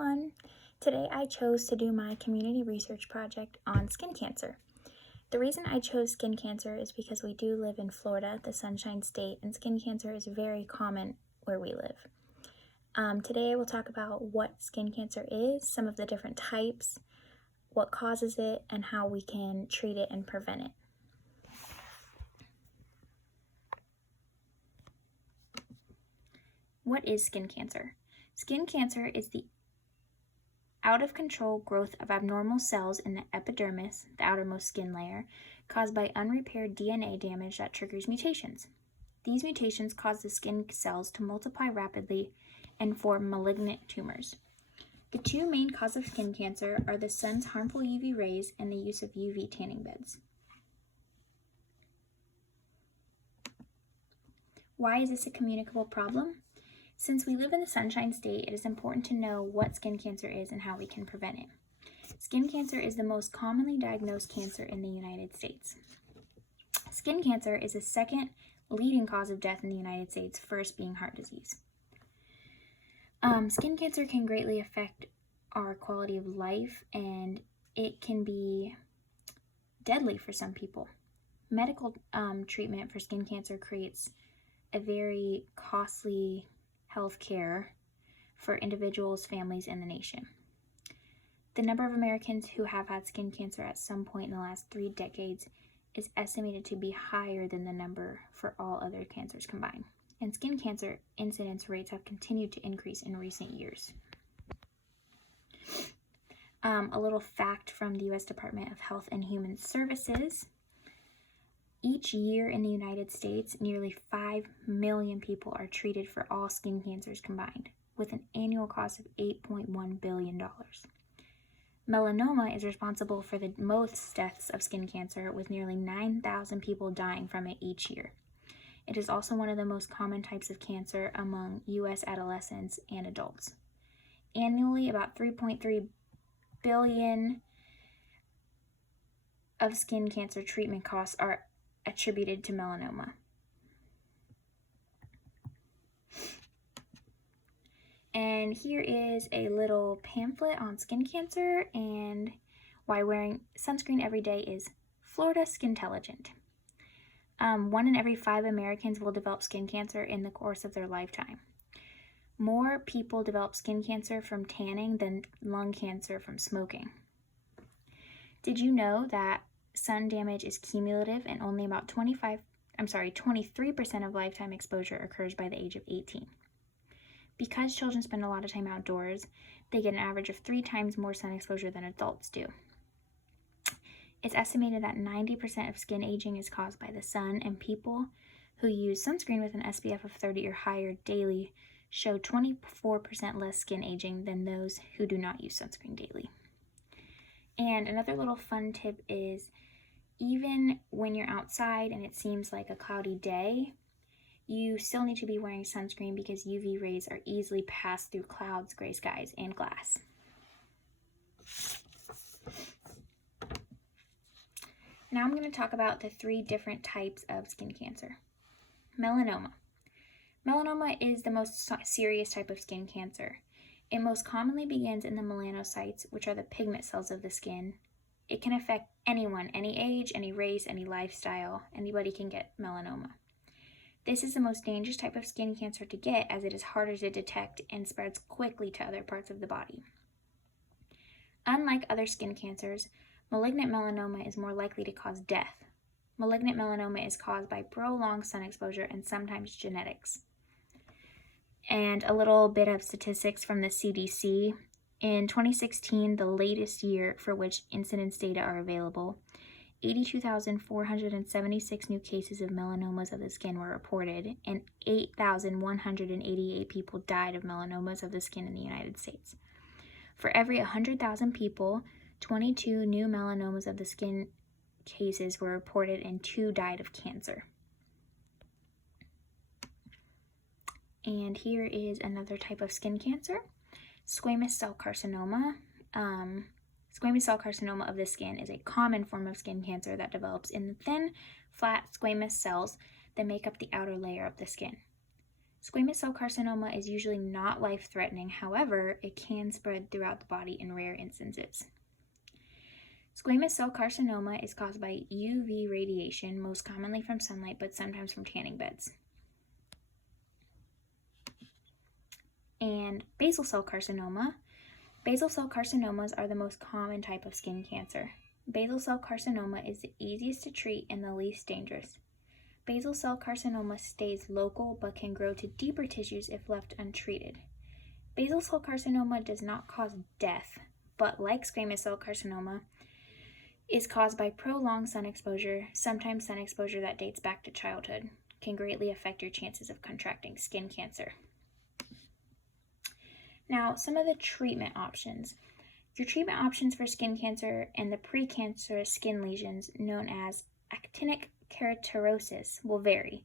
everyone! Today I chose to do my community research project on skin cancer. The reason I chose skin cancer is because we do live in Florida, the Sunshine State, and skin cancer is very common where we live. Today I will talk about what skin cancer is, some of the different types, what causes it, and how we can treat it and prevent it. What is skin cancer? Skin cancer is the out-of-control growth of abnormal cells in the epidermis, the outermost skin layer, caused by unrepaired DNA damage that triggers mutations. These mutations cause the skin cells to multiply rapidly and form malignant tumors. The two main causes of skin cancer are the sun's harmful UV rays and the use of UV tanning beds. Why is this a communicable problem? Since we live in the Sunshine State, it is important to know what skin cancer is and how we can prevent it. Skin cancer is the most commonly diagnosed cancer in the United States. Skin cancer is the second leading cause of death in the United States, first being heart disease. Skin cancer can greatly affect our quality of life, and it can be deadly for some people. Medical treatment for skin cancer creates a very costly health care for individuals, families, and the nation. The number of Americans who have had skin cancer at some point in the last 3 decades is estimated to be higher than the number for all other cancers combined. And skin cancer incidence rates have continued to increase in recent years. A little fact from the U.S. Department of Health and Human Services. Each year in the United States, nearly 5 million people are treated for all skin cancers combined, with an annual cost of $8.1 billion. Melanoma is responsible for the most deaths of skin cancer, with nearly 9,000 people dying from it each year. It is also one of the most common types of cancer among U.S. adolescents and adults. Annually, about $3.3 billion of skin cancer treatment costs are attributed to melanoma. And here is a little pamphlet on skin cancer and why wearing sunscreen every day is Florida Skintelligent. 1 in every 5 Americans will develop skin cancer in the course of their lifetime. More people develop skin cancer from tanning than lung cancer from smoking. Did you know that sun damage is cumulative and only about 23% of lifetime exposure occurs by the age of 18. Because children spend a lot of time outdoors, they get an average of 3 times more sun exposure than adults do. It's estimated that 90% of skin aging is caused by the sun, and people who use sunscreen with an SPF of 30 or higher daily show 24% less skin aging than those who do not use sunscreen daily. And another little fun tip is, even when you're outside and it seems like a cloudy day, you still need to be wearing sunscreen because UV rays are easily passed through clouds, gray skies, and glass. Now I'm going to talk about the 3 different types of skin cancer. Melanoma. Melanoma is the most serious type of skin cancer. It most commonly begins in the melanocytes, which are the pigment cells of the skin. It can affect anyone, any age, any race, any lifestyle. Anybody can get melanoma. This is the most dangerous type of skin cancer to get, as it is harder to detect and spreads quickly to other parts of the body. Unlike other skin cancers, malignant melanoma is more likely to cause death. Malignant melanoma is caused by prolonged sun exposure and sometimes genetics. And a little bit of statistics from the CDC. In 2016, the latest year for which incidence data are available, 82,476 new cases of melanomas of the skin were reported, and 8,188 people died of melanomas of the skin in the United States. For every 100,000 people, 22 new melanomas of the skin cases were reported and 2 died of cancer. And here is another type of skin cancer, squamous cell carcinoma. Squamous cell carcinoma of the skin is a common form of skin cancer that develops in the thin, flat squamous cells that make up the outer layer of the skin. Squamous cell carcinoma is usually not life-threatening. However, it can spread throughout the body in rare instances. Squamous cell carcinoma is caused by UV radiation, most commonly from sunlight, but sometimes from tanning beds. And basal cell carcinoma. Basal cell carcinomas are the most common type of skin cancer. Basal cell carcinoma is the easiest to treat and the least dangerous. Basal cell carcinoma stays local but can grow to deeper tissues if left untreated. Basal cell carcinoma does not cause death, but like squamous cell carcinoma, is caused by prolonged sun exposure, sometimes sun exposure that dates back to childhood, can greatly affect your chances of contracting skin cancer. Now, some of the treatment options. Your treatment options for skin cancer and the precancerous skin lesions known as actinic keratosis will vary,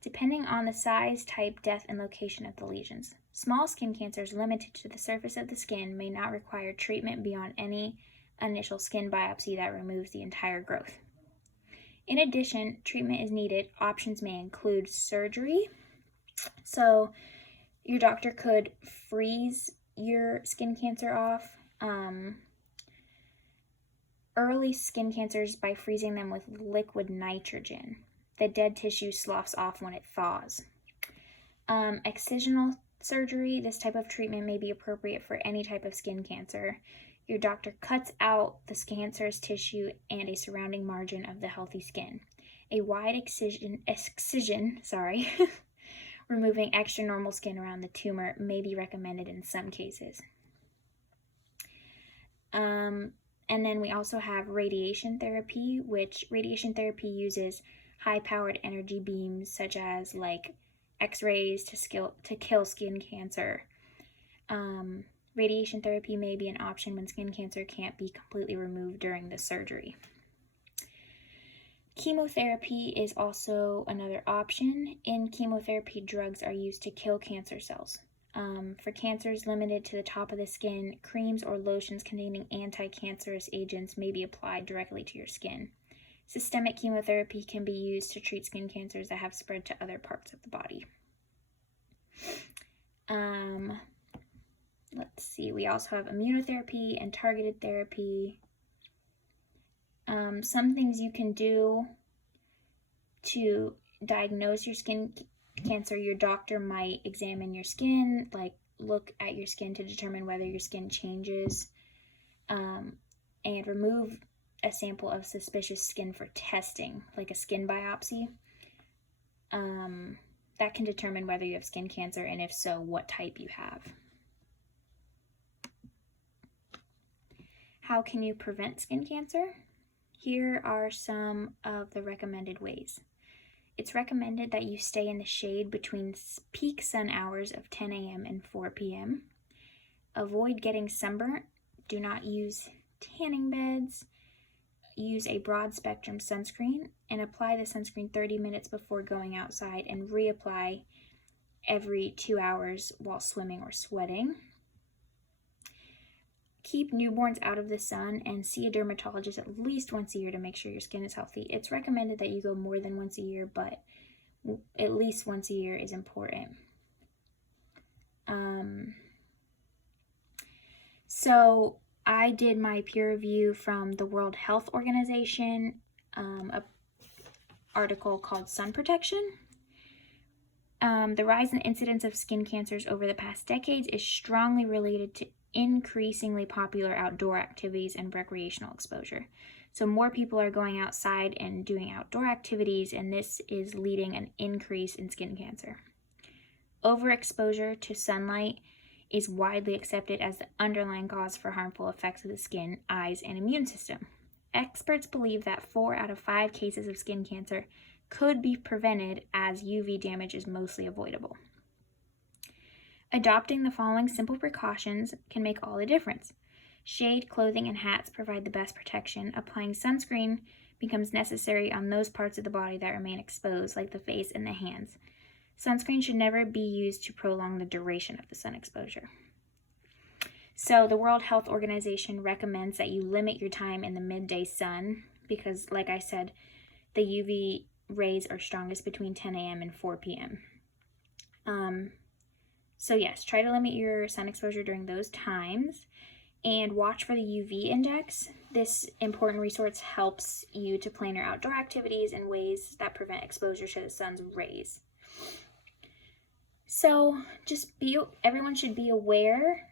depending on the size, type, depth, and location of the lesions. Small skin cancers limited to the surface of the skin may not require treatment beyond any initial skin biopsy that removes the entire growth. In addition, treatment is needed. Options may include surgery. So your doctor could freeze your skin cancer off. Early skin cancers by freezing them with liquid nitrogen. The dead tissue sloughs off when it thaws. Excisional surgery. This type of treatment may be appropriate for any type of skin cancer. Your doctor cuts out the cancerous tissue and a surrounding margin of the healthy skin. A wide excision removing extra normal skin around the tumor may be recommended in some cases. And then we also have radiation therapy, which radiation therapy uses high-powered energy beams such as like X-rays to kill skin cancer. Radiation therapy may be an option when skin cancer can't be completely removed during the surgery. Chemotherapy is also another option. In chemotherapy, drugs are used to kill cancer cells. For cancers limited to the top of the skin, creams or lotions containing anti-cancerous agents may be applied directly to your skin. Systemic chemotherapy can be used to treat skin cancers that have spread to other parts of the body. Let's see, we also have immunotherapy and targeted therapy. Some things you can do to diagnose your skin cancer. Your doctor might examine your skin, like look at your skin to determine whether your skin changes, and remove a sample of suspicious skin for testing, like a skin biopsy. That can determine whether you have skin cancer, and if so, what type you have. How can you prevent skin cancer? Here are some of the recommended ways. It's recommended that you stay in the shade between peak sun hours of 10 a.m. and 4 p.m. Avoid getting sunburnt. Do not use tanning beds. Use a broad spectrum sunscreen and apply the sunscreen 30 minutes before going outside and reapply every 2 hours while swimming or sweating. Keep newborns out of the sun and see a dermatologist at least once a year to make sure your skin is healthy. It's recommended that you go more than once a year, but at least once a year is important. So I did my peer review from the World Health Organization, an article called Sun Protection. The rise in incidence of skin cancers over the past decades is strongly related to increasingly popular outdoor activities and recreational exposure. So more people are going outside and doing outdoor activities, and this is leading an increase in skin cancer. Overexposure to sunlight is widely accepted as the underlying cause for harmful effects of the skin, eyes, and immune system. Experts believe that 4 out of 5 cases of skin cancer could be prevented as UV damage is mostly avoidable. Adopting the following simple precautions can make all the difference. Shade, clothing, and hats provide the best protection. Applying sunscreen becomes necessary on those parts of the body that remain exposed, like the face and the hands. Sunscreen should never be used to prolong the duration of the sun exposure. So the World Health Organization recommends that you limit your time in the midday sun because, like I said, the UV rays are strongest between 10 a.m. and 4 p.m. So yes, try to limit your sun exposure during those times and watch for the UV index. This important resource helps you to plan your outdoor activities in ways that prevent exposure to the sun's rays. So everyone should be aware,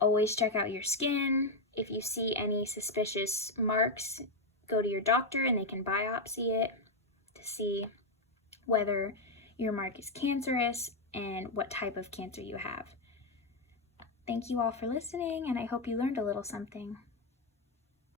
always check out your skin. If you see any suspicious marks, go to your doctor and they can biopsy it to see whether your mark is cancerous and what type of cancer you have. Thank you all for listening, and I hope you learned a little something.